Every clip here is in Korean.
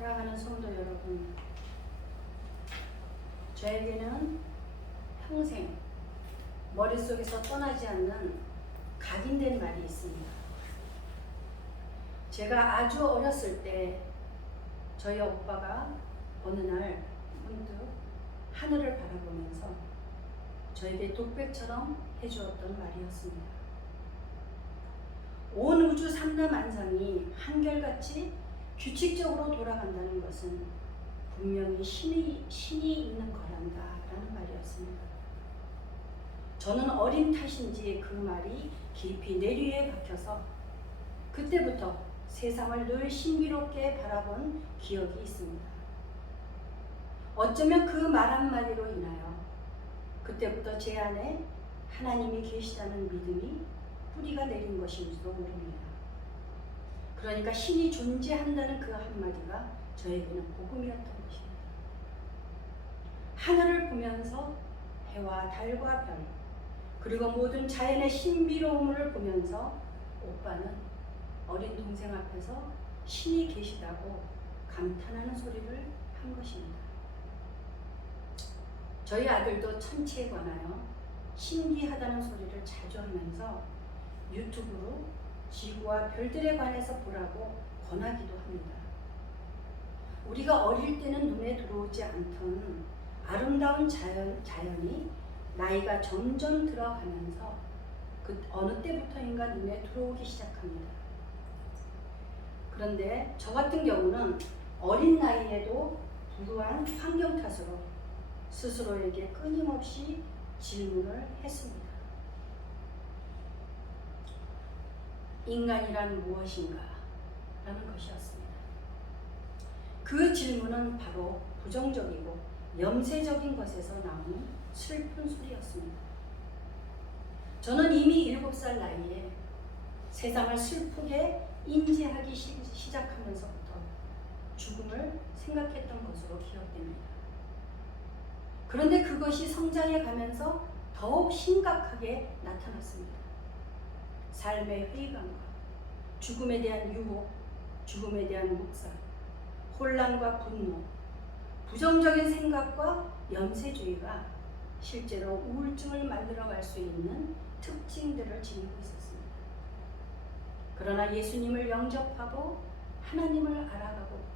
사랑하는 성도 여러분, 저에게는 평생 머릿속에서 떠나지 않는 각인된 말이 있습니다. 제가 아주 어렸을 때 저희 오빠가 어느 날 문득 하늘을 바라보면서 저에게 독백처럼 해주었던 말이었습니다. 온 우주 삼라만상이 한결같이 규칙적으로 돌아간다는 것은 분명히 신이 있는 거란다 라는 말이었습니다. 저는 어린 탓인지 그 말이 깊이 내리에 박혀서 그때부터 세상을 늘 신비롭게 바라본 기억이 있습니다. 어쩌면 그 말 한마디로 인하여 그때부터 제 안에 하나님이 계시다는 믿음이 뿌리가 내린 것인지도 모릅니다. 그러니까 신이 존재한다는 그 한마디가 저에게는 복음이었던 것입니다. 하늘을 보면서 해와 달과 별, 그리고 모든 자연의 신비로움을 보면서 오빠는 어린 동생 앞에서 신이 계시다고 감탄하는 소리를 한 것입니다. 저희 아들도 천체에 관하여 신기하다는 소리를 자주 하면서 유튜브로 지구와 별들에 관해서 보라고 권하기도 합니다. 우리가 어릴 때는 눈에 들어오지 않던 아름다운 자연이 나이가 점점 들어가면서 그 어느 때부터인가 눈에 들어오기 시작합니다. 그런데 저 같은 경우는 어린 나이에도 불우한 환경 탓으로 스스로에게 끊임없이 질문을 했습니다. 인간이란 무엇인가? 라는 것이었습니다. 그 질문은 바로 부정적이고 염세적인 것에서 나오는 슬픈 소리였습니다. 저는 이미 7살 나이에 세상을 슬프게 인지하기 시작하면서부터 죽음을 생각했던 것으로 기억됩니다. 그런데 그것이 성장해 가면서 더욱 심각하게 나타났습니다. 삶의 회의감과 죽음에 대한 유혹, 죽음에 대한 묵상, 혼란과 분노, 부정적인 생각과 염세주의가 실제로 우울증을 만들어갈 수 있는 특징들을 지니고 있었습니다. 그러나 예수님을 영접하고 하나님을 알아가고부터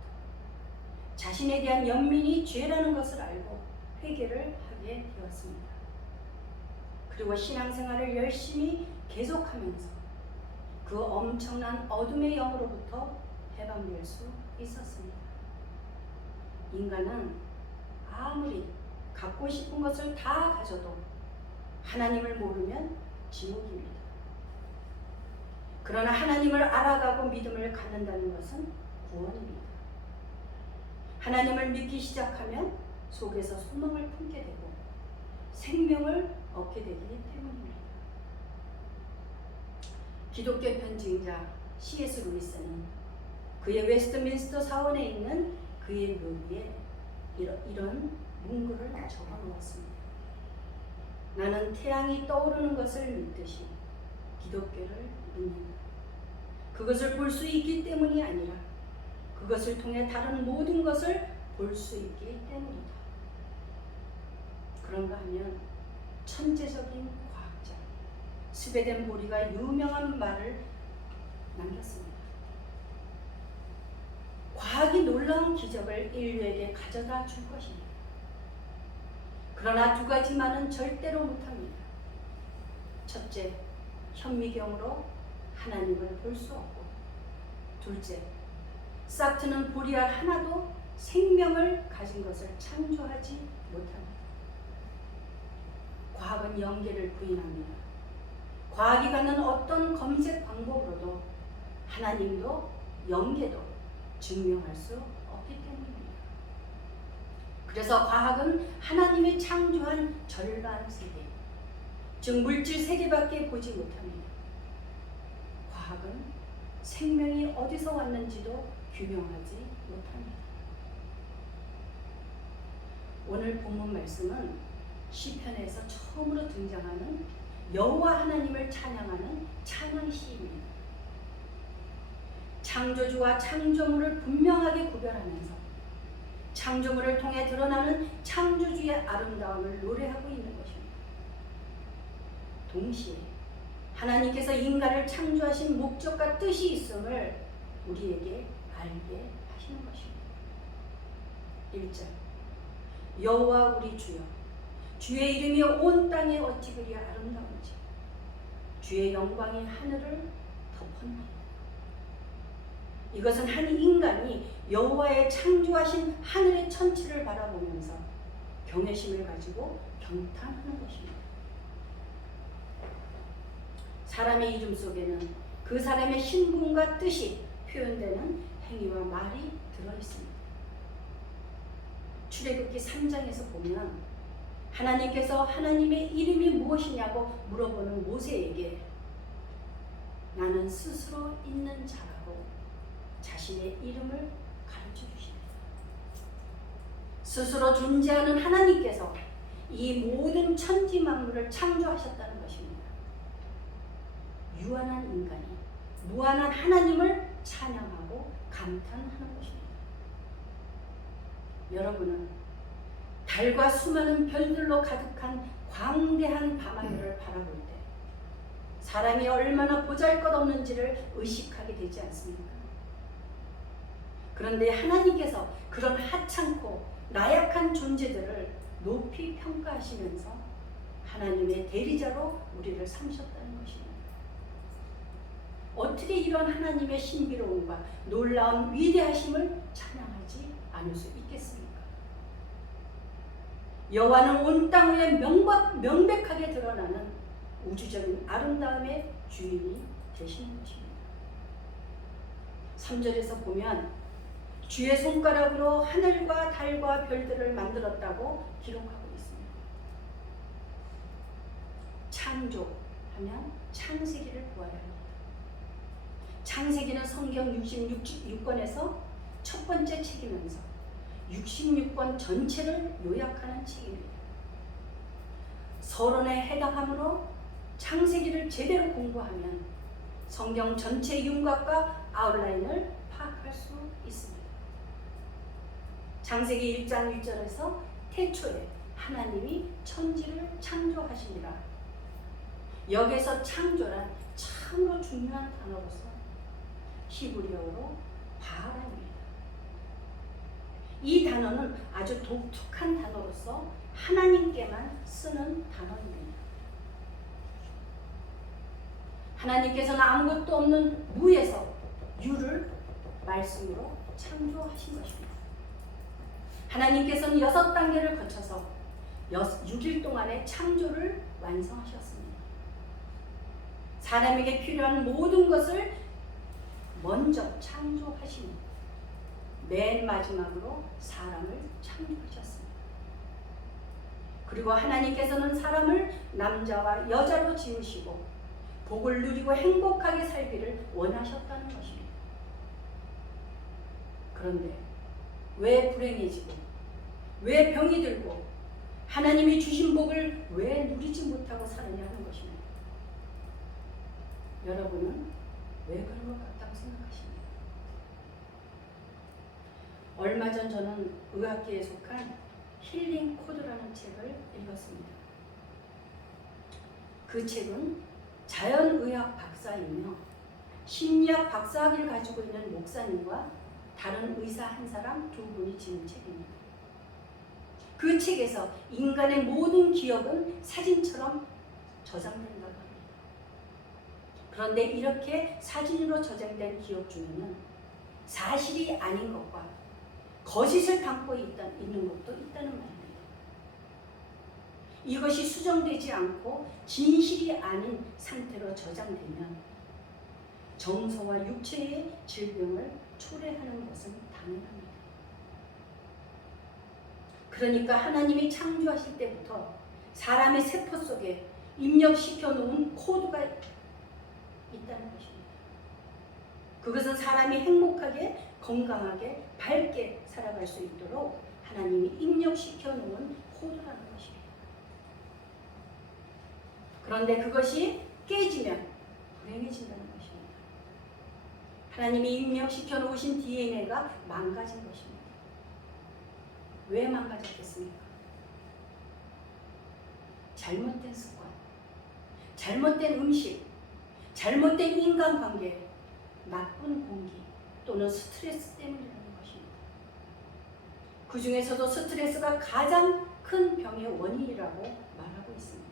자신에 대한 연민이 죄라는 것을 알고 회개를 하게 되었습니다. 그리고 신앙생활을 열심히 계속하면서 그 엄청난 어둠의 영으로부터 해방될 수 있었습니다. 인간은 아무리 갖고 싶은 것을 다 가져도 하나님을 모르면 지옥입니다. 그러나 하나님을 알아가고 믿음을 갖는다는 것은 구원입니다. 하나님을 믿기 시작하면 속에서 소망을 품게 되고 생명을 얻게 되기 때문입니다. 기독교 편증자 C.S. 루이스는 그의 웨스트민스터 사원에 있는 그의 묘비에 이런 문구를 적어 놓았습니다. 나는 태양이 떠오르는 것을 믿듯이 기독교를 믿는다. 그것을 볼 수 있기 때문이 아니라 그것을 통해 다른 모든 것을 볼 수 있기 때문이다. 그런가 하면 천재적인 과학자 스웨덴 보리가 유명한 말을 남겼습니다. 과학이 놀라운 기적을 인류에게 가져다 줄 것입니다. 그러나 두 가지만은 절대로 못합니다. 첫째, 현미경으로 하나님을 볼 수 없고, 둘째, 싹트는 보리알 하나도 생명을 가진 것을 창조하지 못합니다. 과학은 영계를 부인합니다. 과학이 갖는 어떤 검색 방법으로도 하나님도 영계도 증명할 수 없기 때문입니다. 그래서 과학은 하나님이 창조한 절반 세계, 즉 물질 세계밖에 보지 못합니다. 과학은 생명이 어디서 왔는지도 규명하지 못합니다. 오늘 본문 말씀은 시편에서 처음으로 등장하는 여호와 하나님을 찬양하는 찬양 시입니다. 창조주와 창조물을 분명하게 구별하면서 창조물을 통해 드러나는 창조주의 아름다움을 노래하고 있는 것입니다. 동시에 하나님께서 인간을 창조하신 목적과 뜻이 있음을 우리에게 알게 하시는 것입니다. 1절 여호와 우리 주여 주의 이름이 온 땅에 어찌 그리 아름다운지 주의 영광이 하늘을 덮었나이다. 이것은 한 인간이 여호와의 창조하신 하늘의 천체를 바라보면서 경외심을 가지고 경탄하는 것입니다. 사람의 이름 속에는 그 사람의 신분과 뜻이 표현되는 행위와 말이 들어있습니다. 출애굽기 3장에서 보면 하나님께서 하나님의 이름이 무엇이냐고 물어보는 모세에게 나는 스스로 있는 자라고 자신의 이름을 가르쳐 주십니다. 스스로 존재하는 하나님께서 이 모든 천지 만물을 창조하셨다는 것입니다. 유한한 인간이 무한한 하나님을 찬양하고 감탄하는 것입니다. 여러분은 달과 수많은 별들로 가득한 광대한 밤하늘을 바라볼 때 사람이 얼마나 보잘것없는지를 의식하게 되지 않습니까? 그런데 하나님께서 그런 하찮고 나약한 존재들을 높이 평가하시면서 하나님의 대리자로 우리를 삼으셨다는 것입니다. 어떻게 이런 하나님의 신비로움과 놀라운 위대하심을 찬양하지 않을 수 있겠습니까? 여호와는 온 땅 위에 명백하게 드러나는 우주적인 아름다움의 주인이 되시는 것입니다. 3절에서 보면 주의 손가락으로 하늘과 달과 별들을 만들었다고 기록하고 있습니다. 창조하면 창세기를 보아야 합니다. 창세기는 성경 66권에서 첫 번째 책이면서 66권 전체를 요약하는 책입니다. 서론에 해당하므로 창세기를 제대로 공부하면 성경 전체의 윤곽과 아웃라인을 파악할 수 있습니다. 창세기 1장 1절에서 태초에 하나님이 천지를 창조하시니라. 여기서 창조란 참으로 중요한 단어로서 히브리어로 바라입니다. 이 단어는 아주 독특한 단어로서 하나님께만 쓰는 단어입니다. 하나님께서는 아무것도 없는 무에서 유를 말씀으로 창조하신 것입니다. 하나님께서는 6단계를 거쳐서 6일 동안의 창조를 완성하셨습니다. 사람에게 필요한 모든 것을 먼저 창조하시니 맨 마지막으로 사람을 창조하셨습니다. 그리고 하나님께서는 사람을 남자와 여자로 지으시고 복을 누리고 행복하게 살기를 원하셨다는 것입니다. 그런데 왜 불행해지고 왜 병이 들고 하나님이 주신 복을 왜 누리지 못하고 사느냐 하는 것입니다. 여러분은 왜 그런 것 같다고 생각하십니까? 얼마 전 저는 의학계에 속한 힐링 코드라는 책을 읽었습니다. 그 책은 자연의학 박사이며 심리학 박사학위를 가지고 있는 목사님과 다른 의사 한 사람 두 분이 지은 책입니다. 그 책에서 인간의 모든 기억은 사진처럼 저장된다고 합니다. 그런데 이렇게 사진으로 저장된 기억 중에는 사실이 아닌 것과 거짓을 담고 있는 것도 있다는 말입니다. 이것이 수정되지 않고 진실이 아닌 상태로 저장되면 정서와 육체의 질병을 초래하는 것은 당연합니다. 그러니까 하나님이 창조하실 때부터 사람의 세포 속에 입력시켜 놓은 코드가 있다는 것입니다. 그것은 사람이 행복하게 건강하게 밝게 살아갈 수 있도록 하나님이 입력시켜 놓은 코드라는 것입니다. 그런데 그것이 깨지면 불행해진다는 것입니다. 하나님이 입력시켜 놓으신 DNA가 망가진 것입니다. 왜 망가졌겠습니까? 잘못된 습관, 잘못된 음식, 잘못된 인간관계, 나쁜 공기 또는 스트레스 때문이라는 것입니다. 그 중에서도 스트레스가 가장 큰 병의 원인이라고 말하고 있습니다.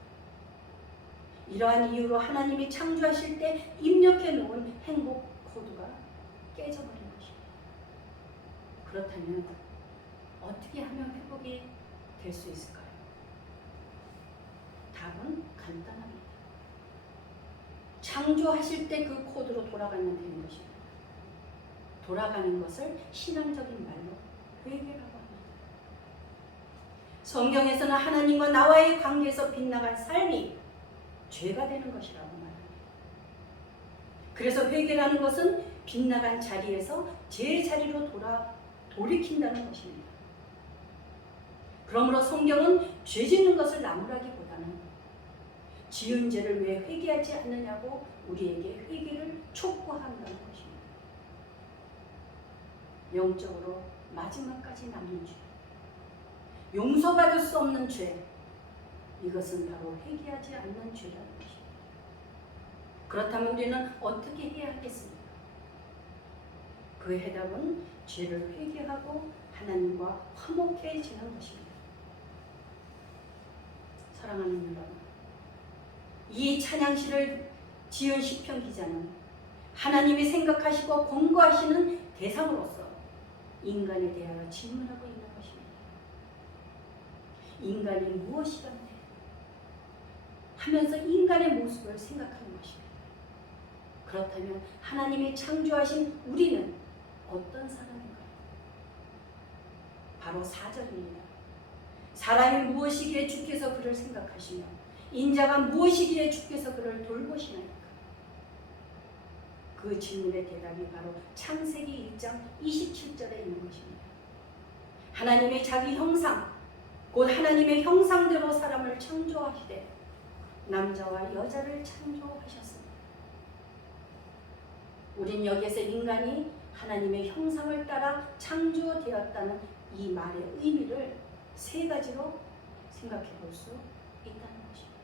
이러한 이유로 하나님이 창조하실 때 입력해 놓은 행복 코드가 깨져버린 것입니다. 그렇다면 어떻게 하면 회복이 될 수 있을까요? 답은 간단합니다. 창조하실 때 그 코드로 돌아가면 되는 것입니다. 돌아가는 것을 신앙적인 말로 회개라고 합니다. 성경에서는 하나님과 나와의 관계에서 빗나간 삶이 죄가 되는 것이라고 말합니다. 그래서 회개라는 것은 빗나간 자리에서 제자리로 돌이킨다는 것입니다. 그러므로 성경은 죄 짓는 것을 나무라기보다는 지은 죄를 왜 회개하지 않느냐고 우리에게 회개를 촉구한다는 것입니다. 영적으로 마지막까지 남는 죄, 용서받을 수 없는 죄, 이것은 바로 회개하지 않는 죄라는 것입니다. 그렇다면 우리는 어떻게 해야 하겠습니까? 그 해답은 죄를 회개하고 하나님과 화목해지는 것입니다. 사랑하는 여러분, 이 찬양시를 지은 시편 기자는 하나님이 생각하시고 권고하시는 대상으로서 인간에 대하여 질문하고 있는 것입니다. 인간이 무엇이간데 하면서 인간의 모습을 생각하는 것입니다. 그렇다면 하나님이 창조하신 우리는 어떤 사람인가요? 바로 4절입니다. 사람이 무엇이기에 주께서 그를 생각하시며 인자가 무엇이기에 주께서 그를 돌보시나이까? 그 질문의 대답이 바로 창세기 1장 27절에 있는 것입니다. 하나님의 자기 형상, 곧 하나님의 형상대로 사람을 창조하시되 남자와 여자를 창조하셨습니다. 우린 여기에서 인간이 하나님의 형상을 따라 창조되었다는 이 말의 의미를 3가지로 생각해 볼 수 있다는 것입니다.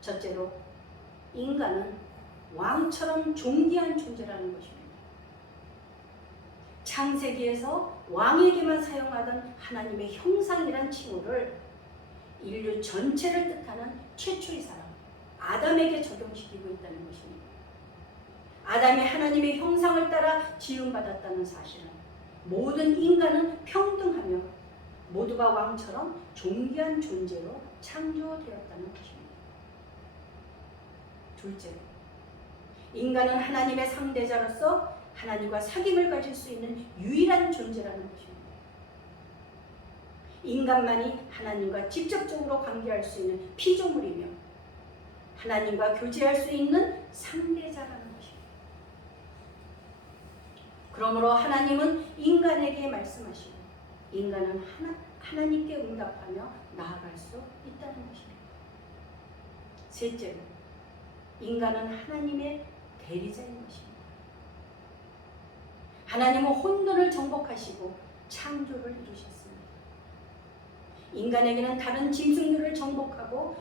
첫째로, 인간은 왕처럼 존귀한 존재라는 것입니다. 창세기에서 왕에게만 사용하던 하나님의 형상이란 칭호를 인류 전체를 뜻하는 최초의 사람, 아담에게 적용시키고 있다는 것입니다. 아담이 하나님의 형상을 따라 지음받았다는 사실은 모든 인간은 평등하며 모두가 왕처럼 존귀한 존재로 창조되었다는 것입니다. 둘째로, 인간은 하나님의 상대자로서 하나님과 사귐을 가질 수 있는 유일한 존재라는 것입니다. 인간만이 하나님과 직접적으로 관계할 수 있는 피조물이며 하나님과 교제할 수 있는 상대자라는 것입니다. 그러므로 하나님은 인간에게 말씀하시고 인간은 하나님께 응답하며 나아갈 수 있다는 것입니다. 셋째로, 인간은 하나님의 대리자인 것입니다. 하나님은 혼돈을 정복하시고 창조를 이루셨습니다. 인간에게는 다른 짐승들을 정복하고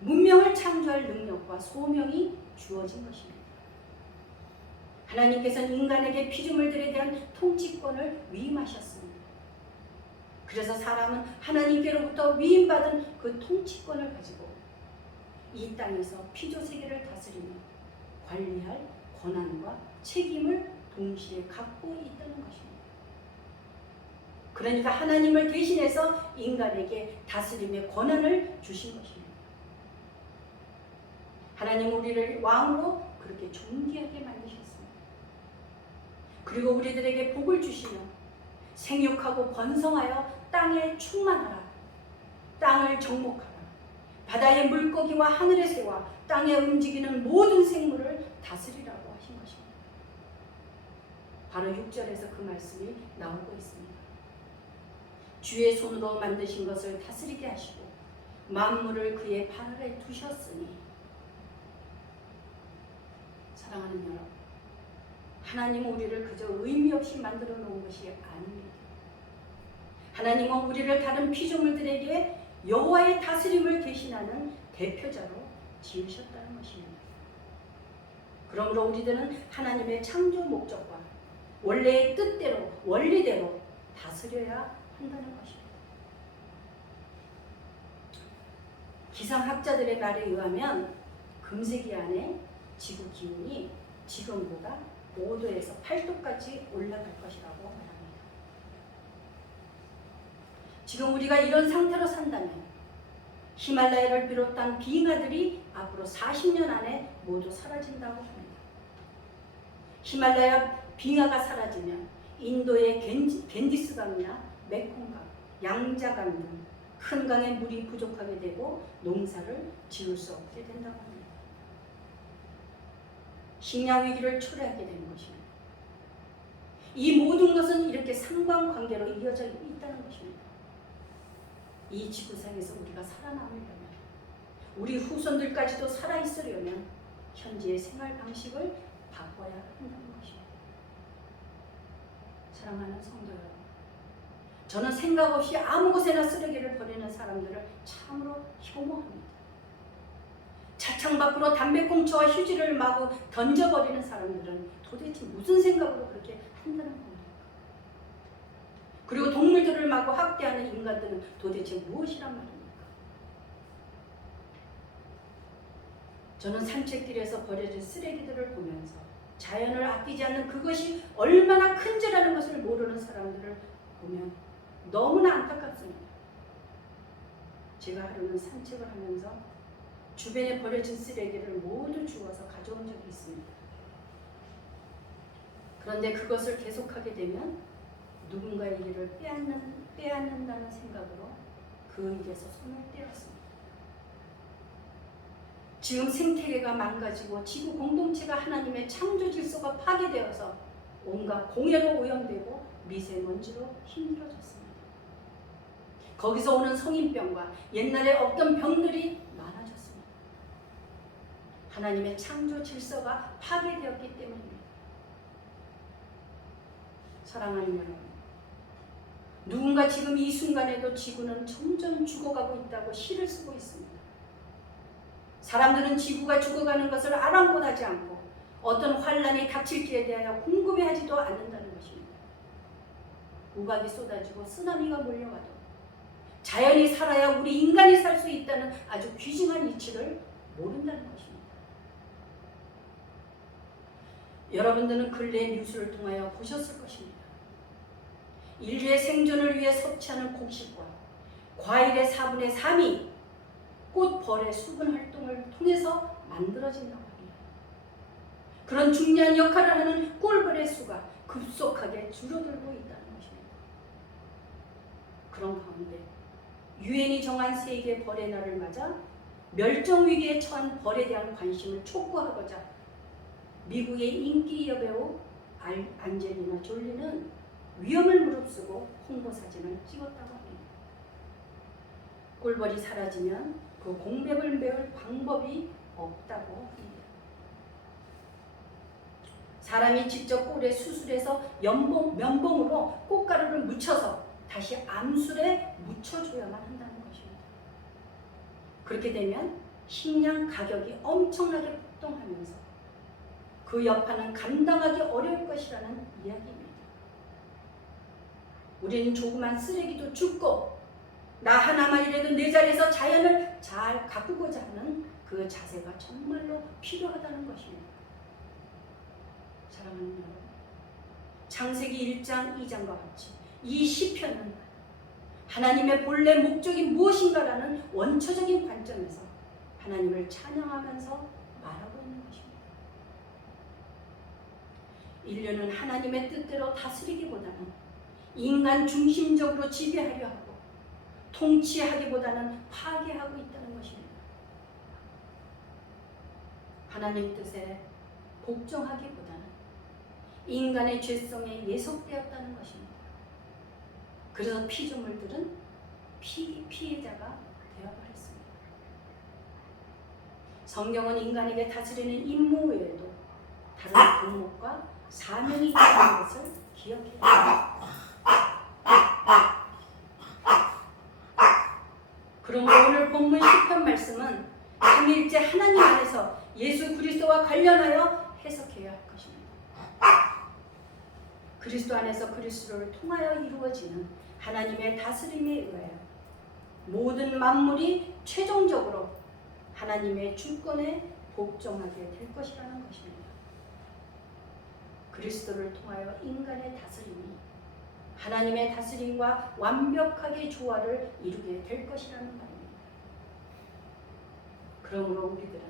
문명을 창조할 능력과 소명이 주어진 것입니다. 하나님께서는 인간에게 피조물들에 대한 통치권을 위임하셨습니다. 그래서 사람은 하나님께로부터 위임받은 그 통치권을 가지고 이 땅에서 피조세계를 다스리며 관리할 권한과 책임을 동시에 갖고 있다는 것입니다. 그러니까 하나님을 대신해서 인간에게 다스림의 권한을 주신 것입니다. 하나님 우리를 왕으로 그렇게 존귀하게 만드셨습니다. 그리고 우리들에게 복을 주시며 생육하고 번성하여 땅에 충만하라, 땅을 정복하라, 바다의 물고기와 하늘의 새와 땅에 움직이는 모든 생물을 다스리라고 하신 것입니다. 바로 6절에서 그 말씀이 나오고 있습니다. 주의 손으로 만드신 것을 다스리게 하시고 만물을 그의 발 아래 두셨으니. 사랑하는 여러분, 하나님은 우리를 그저 의미 없이 만들어 놓은 것이 아닙니다. 하나님은 우리를 다른 피조물들에게 여호와의 다스림을 대신하는 대표자로 지으셨다는 것입니다. 그러므로 우리들은 하나님의 창조 목적과 원래의 뜻대로, 원리대로 다스려야 한다는 것입니다. 기상학자들의 말에 의하면 금세기 안에 지구 기온이 지금보다 5도에서 8도까지 올라갈 것이라고 말합니다. 지금 우리가 이런 상태로 산다면 히말라야를 비롯한 빙하들이 앞으로 40년 안에 모두 사라진다고 합니다. 히말라야 빙하가 사라지면 인도의 겐디스강이나 메콩강, 양자강 등 큰 강의 물이 부족하게 되고 농사를 지을 수 없게 된다고 합니다. 식량 위기를 초래하게 되는 것입니다. 이 모든 것은 이렇게 상관관계로 이어져 있다는 것입니다. 이 지구상에서 우리가 살아남으려면, 우리 후손들까지도 살아있으려면 현재의 생활 방식을 바꿔야 한다는 것입니다. 사랑하는 성도 여러분, 저는 생각 없이 아무 곳에나 쓰레기를 버리는 사람들을 참으로 혐오합니다. 차창 밖으로 담배꽁초와 휴지를 마구 던져버리는 사람들은 도대체 무슨 생각으로 그렇게 한다는 겁니까? 그리고 동물들을 마구 학대하는 인간들은 도대체 무엇이란 말입니까? 저는 산책길에서 버려진 쓰레기들을 보면서 자연을 아끼지 않는 그것이 얼마나 큰 죄라는 것을 모르는 사람들을 보면 너무나 안타깝습니다. 제가 하루는 산책을 하면서 주변에 버려진 쓰레기를 모두 주워서 가져온 적이 있습니다. 그런데 그것을 계속하게 되면 누군가의 일을 빼앗는다는 생각으로 그 일에서 손을 떼었습니다. 지금 생태계가 망가지고 지구 공동체가 하나님의 창조 질서가 파괴되어서 온갖 공해로 오염되고 미세먼지로 힘들어졌습니다. 거기서 오는 성인병과 옛날에 없던 병들이 많아졌습니다. 하나님의 창조 질서가 파괴되었기 때문입니다. 사랑하는 여러분, 누군가 지금 이 순간에도 지구는 점점 죽어가고 있다고 시를 쓰고 있습니다. 사람들은 지구가 죽어가는 것을 아랑곳하지 않고 어떤 환란이 닥칠지에 대하여 궁금해하지도 않는다는 것입니다. 우박이 쏟아지고 쓰나미가 몰려와도 자연이 살아야 우리 인간이 살 수 있다는 아주 귀중한 이치를 모른다는 것입니다. 여러분들은 근래 뉴스를 통하여 보셨을 것입니다. 인류의 생존을 위해 섭취하는 곡식과 과일의 4분의 3이 꽃벌의 수분 활동을 통해서 만들어진다고 합니다. 그런 중요한 역할을 하는 꿀벌의 수가 급속하게 줄어들고 있다는 것입니다. 그런 가운데 유엔이 정한 세계 벌의 날을 맞아 멸종위기에 처한 벌에 대한 관심을 촉구하고자 미국의 인기 여배우 안젤리나 졸리는 위험을 무릅쓰고 홍보사진을 찍었다고 합니다. 꿀벌이 사라지면 그 공백을 메울 방법이 없다고 합니다. 사람이 직접 꿀에 수술해서 면봉으로 꽃가루를 묻혀서 다시 암술에 묻혀줘야만 한다는 것입니다. 그렇게 되면 식량 가격이 엄청나게 폭등하면서 그 여파는 감당하기 어려울 것이라는 이야기입니다. 우리는 조그만 쓰레기도 줍고 나 하나만이라도 내 자리에서 자연을 잘 가꾸고자 하는 그 자세가 정말로 필요하다는 것입니다. 사랑하는 여러분, 창세기 1장 2장과 같이 이 시편은 하나님의 본래 목적이 무엇인가라는 원초적인 관점에서 하나님을 찬양하면서 말하고 있는 것입니다. 인류는 하나님의 뜻대로 다스리기보다는 인간 중심적으로 지배하려 하고 통치하기보다는 파괴하고 있다는 것입니다. 하나님 뜻에 복종하기보다는 인간의 죄성에 예속되었다는 것입니다. 그래서 피조물들은 피해자가 되어버렸습니다. 성경은 인간에게 다스리는 임무 외에도 다른 방목과 사명이 있다는 것을 기억해야 합니다. 그러므로 오늘 본문 시편 말씀은 삼일째 하나님 안에서 예수 그리스도와 관련하여 해석해야 할 것입니다. 그리스도 안에서 그리스도를 통하여 이루어지는 하나님의 다스림에 의하여 모든 만물이 최종적으로 하나님의 주권에 복종하게 될 것이라는 것입니다. 그리스도를 통하여 인간의 다스림이 하나님의 다스림과 완벽하게 조화를 이루게 될 것이라는 말입니다. 그러므로 우리들은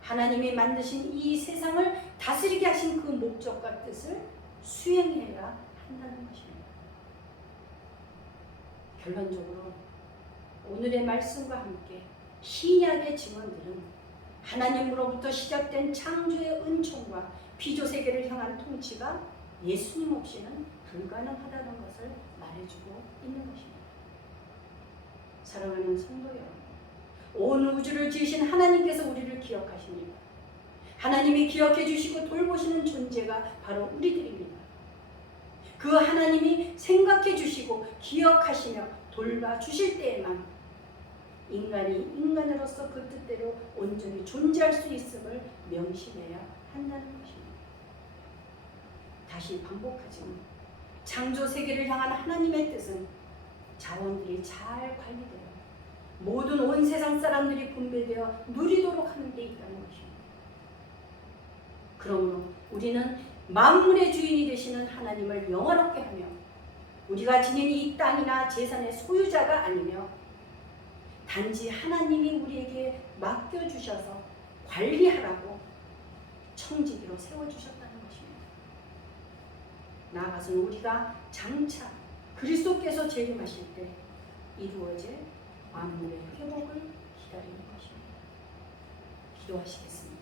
하나님이 만드신 이 세상을 다스리게 하신 그 목적과 뜻을 수행해야 한다는 것입니다. 결론적으로 오늘의 말씀과 함께 신약의 증언들은 하나님으로부터 시작된 창조의 은총과 피조세계를 향한 통치가 예수님 없이는 불가능하다는 것을 말해주고 있는 것입니다. 사랑하는 성도 여러분, 온 우주를 지으신 하나님께서 우리를 기억하십니다. 하나님이 기억해 주시고 돌보시는 존재가 바로 우리들입니다. 그 하나님이 생각해 주시고 기억하시며 돌봐주실 때에만 인간이 인간으로서 그 뜻대로 온전히 존재할 수 있음을 명심해야 한다는 것입니다. 다시 반복하지만 창조 세계를 향한 하나님의 뜻은 자원들이 잘 관리되어 모든 온 세상 사람들이 분배되어 누리도록 하는 데 있다는 것입니다. 그러므로 우리는 만물의 주인이 되시는 하나님을 영화롭게 하며 우리가 지닌 이 땅이나 재산의 소유자가 아니며 단지 하나님이 우리에게 맡겨주셔서 관리하라고 청지기로 세워주셨다는 것입니다. 나아가서는 우리가 장차 그리스도께서 재림하실 때 이루어질 만물의 회복을 기다리는 것입니다. 기도하시겠습니다.